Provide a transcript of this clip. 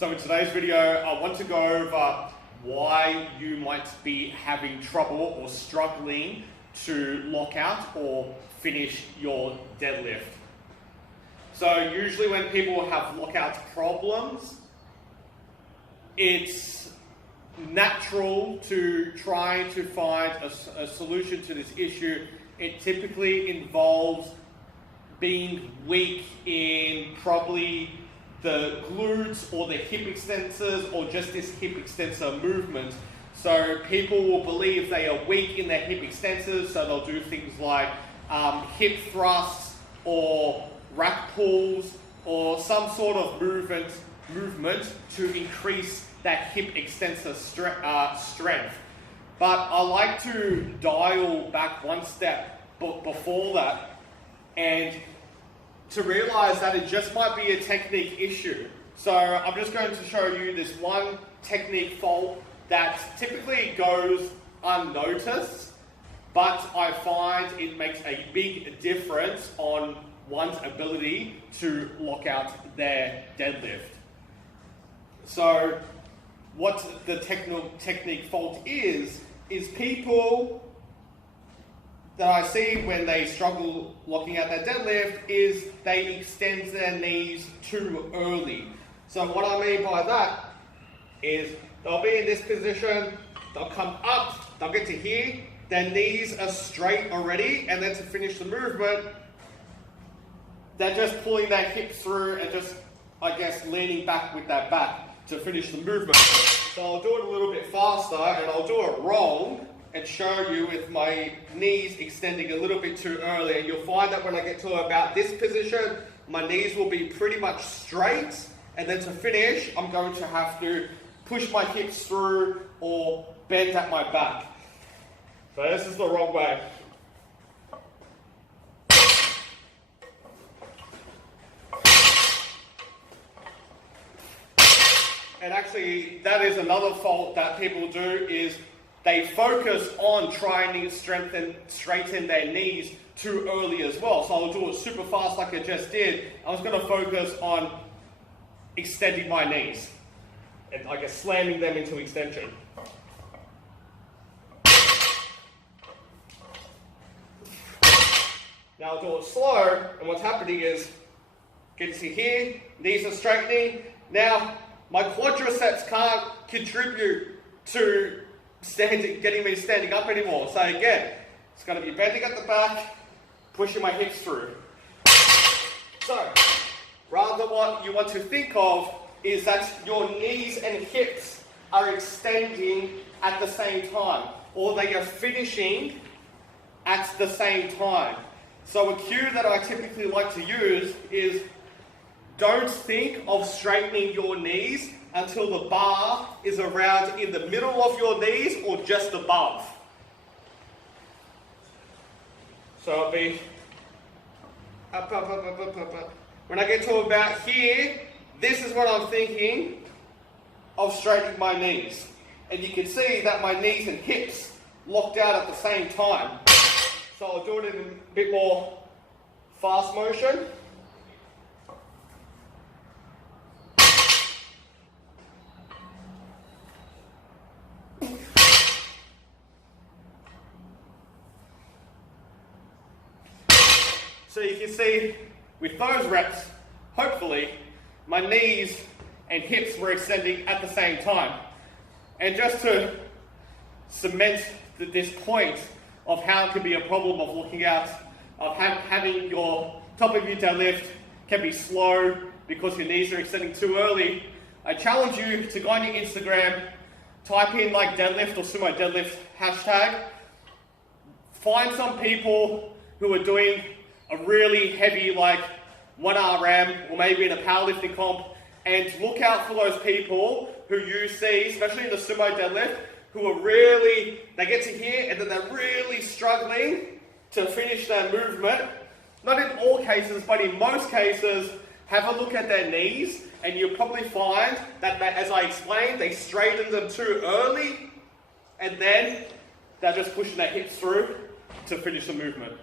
So in today's video, I want to go over why you might be having trouble or struggling to lock out or finish your deadlift. So usually when people have lockout problems, it's natural to try to find a solution to this issue. It typically involves being weak in probably the glutes or the hip extensors or just this hip extensor movement. So people will believe they are weak in their hip extensors, so they'll do things like hip thrusts or rack pulls or some sort of movement to increase that hip extensor strength. But I like to dial back one step before that and to realize that it just might be a technique issue. So I'm just going to show you this one technique fault that typically goes unnoticed, but I find it makes a big difference on one's ability to lock out their deadlift. So what the technique fault is people that I see when they struggle locking out their deadlift is they extend their knees too early. So what I mean by that is they'll be in this position, they'll come up, they'll get to here, their knees are straight already, and then to finish the movement, they're just pulling their hips through and just, I guess, leaning back with their back to finish the movement. So I'll do it a little bit faster and I'll do it wrong and show you with my knees extending a little bit too early, and you'll find that when I get to about this position, my knees will be pretty much straight, and then to finish, I'm going to have to push my hips through or bend at my back. So this is the wrong way. And actually, that is another fault that people do, is they focus on trying to straighten their knees too early as well. So I'll do it super fast like I just did. I was going to focus on extending my knees and I guess slamming them into extension. Now I'll do it slow, and what's happening is, you can see here, knees are straightening. Now my quadriceps can't contribute to getting me standing up anymore. So again, it's going to be bending at the back, pushing my hips through. So, rather what you want to think of is that your knees and hips are extending at the same time, or they are finishing at the same time. So a cue that I typically like to use is, don't think of straightening your knees until the bar is around in the middle of your knees or just above. So it'll be up, up, up, up, up, up, up. When I get to about here, this is what I'm thinking of straightening my knees. And you can see that my knees and hips locked out at the same time. So I'll do it in a bit more fast motion. So you can see with those reps, hopefully, my knees and hips were extending at the same time. And just to cement this point of how it can be a problem of looking out, of having your top of your deadlift can be slow because your knees are extending too early, I challenge you to go on your Instagram, type in like deadlift or sumo deadlift hashtag, find some people who are doing a really heavy like 1RM or maybe in a powerlifting comp, and look out for those people who you see, especially in the sumo deadlift, who are really, they get to here and then they're really struggling to finish their movement. Not in all cases, but in most cases, have a look at their knees and you'll probably find that, as I explained, they straighten them too early and then they're just pushing their hips through to finish the movement.